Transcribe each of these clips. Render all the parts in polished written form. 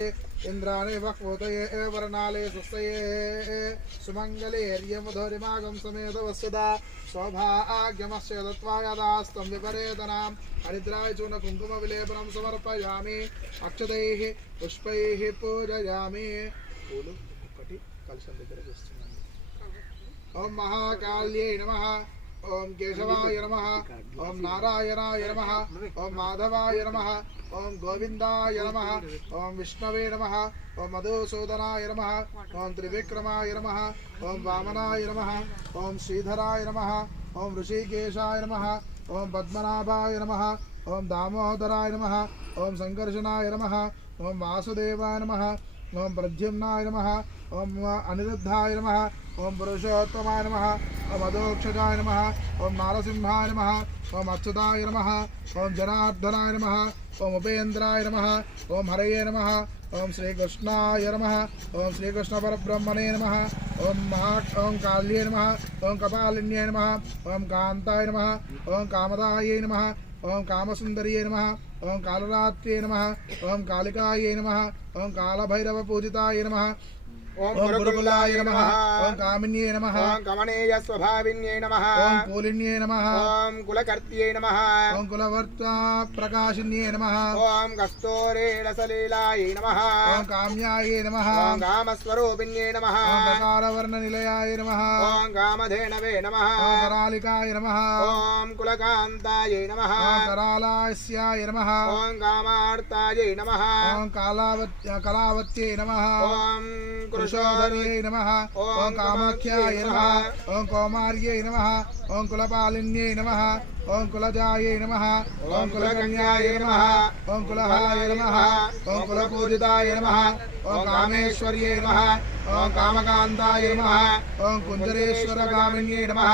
इंद्राणे वक्वोदये वर्णाले सुस्तये सुमंगलेर्यमुधोरिमागं समेतवस्यदा सौभाग्यमस्य दत्त्वा यदास्तं विपरेतनां हरिद्राय चूर्णकुङ्कुमविलेपनं समर्पयामि अक्षतैः पुष्पैः पूजयामि पूలు ఒకటి కలశం దగ్గర చేస్తున్నాను ఓం మహాకాళ్యై నమః ओम केशवाय नमः ओम नारायणाय नमः ओम माधवाय नमः ओम गोविंदाय नमः ओम विष्णवे नमः ओम मधुसूदनाय नमः ओम त्रिविक्रमाय नमः ओम वामनाय नमः ओम श्रीधराय नमः ओम ऋषिकेशाय नमः ओम पद्मनाभाय नमः ओम दामोदराय नमः ओम संकर्षणाय नमः ओम वासुदेवाय नमः ओम प्रद्युम्नाय नमः ओम अनिरुद्धाय नमः ओम पुरुषोत्तमाय नमः ओम अधोक्षजाय नमः ओम नारसिंहाय नमः ओम अच्युताय नमः ओम जनार्दनाय नमः ओम उपेन्द्राय नमः ओम हरये नमः ओम श्रीकृष्णाय नमः ओम श्रीकृष्ण परब्रह्मणे नमः ओम काल्ये नमः ओम कपालिन्ये नमः ओम कान्ताय नमः ओम कामदायै नमः ओम कामसुन्दर्ये नमः ओम कालरात्र्ये नमः ओम कालिकायै नमः ओम कालभैरव पूजिताय नमः ओम गुरुकुलाय नमः ओम कामिन्ये नमः ओम कमनीय स्वभाविन्ये नमः ओम पूलिन्ये नमः ओम कुलकर्त्ये नमः ओम कुलवर्ता प्रकाशिन्ये नमः ओम कस्तूरीरसलीलाय नमः ओम काम्याय नमः ओम कामस्वरूपिण्ये नमः ओम प्रकारवर्णनिलयाय नमः ओम कामधेनवे नमः ओम करालिकाय नमः ओम कुलकान्ताय नमः ओम करालास्याय नमः ओम कामार्ताय नमः ओम कलावत्ये नमः ओम कुरुशोधर्ये नमः ओम कामाख्याय नमः ओम कौमार्ये नमः ओम कुलपालिन्ये नमः ओम कुलजाये नमः ओम कुलकन्याय नमः ओम कुलहाय नमः ओम कुलपूजिताय नमः ओम कामेश्वर्ये नमः ओम कामकान्ताय नमः ओम कुञ्जरेश्वरगामिन्ये नमः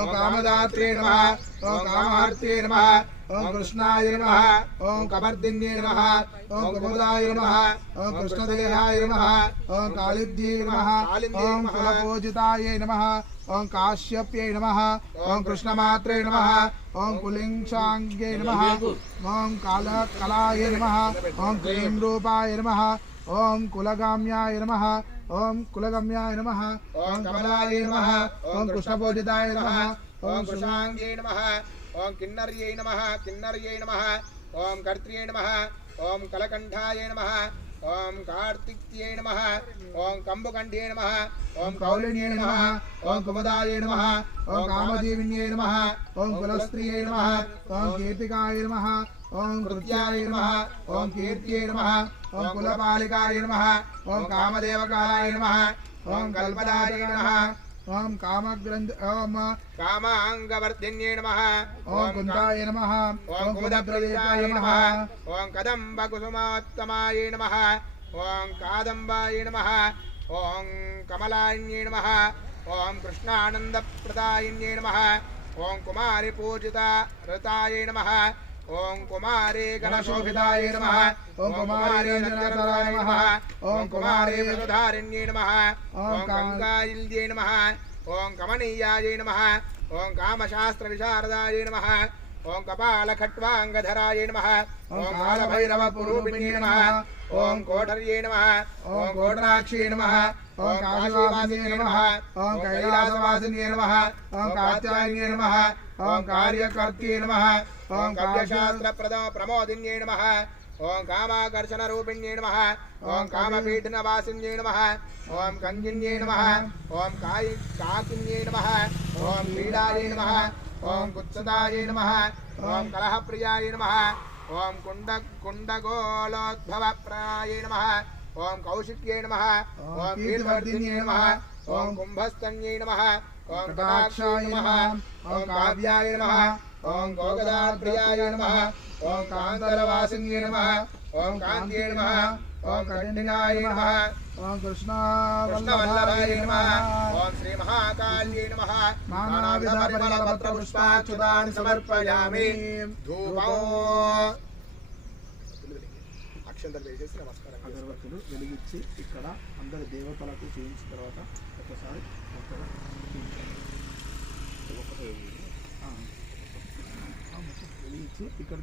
ओम कामदात्रे नमः ओम कामहर्त्ये नमः ओम कृष्णाय नमः ओम कपर्दिन्ये नमः ओम कुमुदाय नमः ओम कृष्णदेहाय नमः ओम कालिद्ये नमः ओम कुलपूजिताय नमः ओम काश्यप्ये नमः ओम कृष्णमात्रे नमः ओम कुलिंशांगे नमः ओम कालकलाय नमः ओम क्लीं रूपाय नमः ओम कुलगाम्याय नमः ओम कुलगम्याय नमः ओम कमलाय नमः ओम कृष्णपूजिताय नमः ओम कृष्णांगे नमः ओम किन्नर्ये नमः किन्नर्ये नमः ओम कर्त्र्ये नमः ओम कलकंठाय नमः ओम कार्तिक्ये नमः ओम कंबुकंठ्ये नमः ओम कौलिन्ये नमः ओम कुमुदाय नमः ओम कामजीविन्ये नमः ओम कुलस्त्रिये नमः ओम कीर्तिकाय नमः ओम कृत्याय नमः ओम कीर्त्ये नमः ओम कुलपालिकाय नमः ओम कामदेवकाय नमः ओम कल्पदाय नमः ओम कामग्रंथ ओम कामांगवर्धिन्ये नमः ओम कुंदाय नमः ओम कुमुदप्रदेशाय नमः ओम कदम्बकुसुमोत्तमाय नमः ओम कादम्बाय नमः ओम कमलान्ये नमः ओम कृष्णानंदप्रदायिन्ये नमः ओम कुमारी पूजिता रताय नमः ओम कुमारी गणशोभिताय नमः ओम कुमारी रंजनधराय नमः ओम कुमारी वसुधारिण्ये नमः ओम गंगाइल्ये नमः ओम कमनीयाय नमः ओम कामशास्त्र विशारदाय नमः ओम कपालखट्वांगधराय नमः ओम कालभैरवपुरूपिण्ये नमः ओम कोठर्ये नमः ओम कोटराक्षे नमः ओम काशीवासिन्ये नमः ओम कैलासवासिन्ये नमः ओम कात्यायन्ये नमः ओम कार्यकर्त्ये नमः ओम काव्यशास्त्र प्रमोदिन्ये नमः ओम कामाकर्षण रूपिण्ये नमः ओम कामपीठनवासिन्ये नमः ओम कंजिन्ये नमः ओम काकिन्ये नमः ओम क्रीडायै नमः ओम कुत्सदाय नमः ओम कलहप्रियाय नमः ओम कुण्डगोलोद्भवप्राय नमः ओम कौशिक्ये नमः ओम कीर्तिवर्धिन्ये नमः ओम कुंभस्तन्ये नमः ओम कटाक्षाय नमः ओम काव्याय नमः ओम गोगदाप्रियाय नमः ओम कांतरवासिन्ये नमः ओम कांत्ये नमः ओम कटिन्याय नमः ओम कृष्णवल्लभाय नमः ओम श्री महाकाल्ये नमः नानाविधपरिमलपत्रपुष्पाच्युतानि समर्पयामि धूपो అక్షంతలు వేసేసి నమస్కారం అగరబత్తులు వెలిగించి ఇక్కడ అందరి దేవతలకు చేయించిన తర్వాత ఒకసారి వెలిగించి ఇక్కడ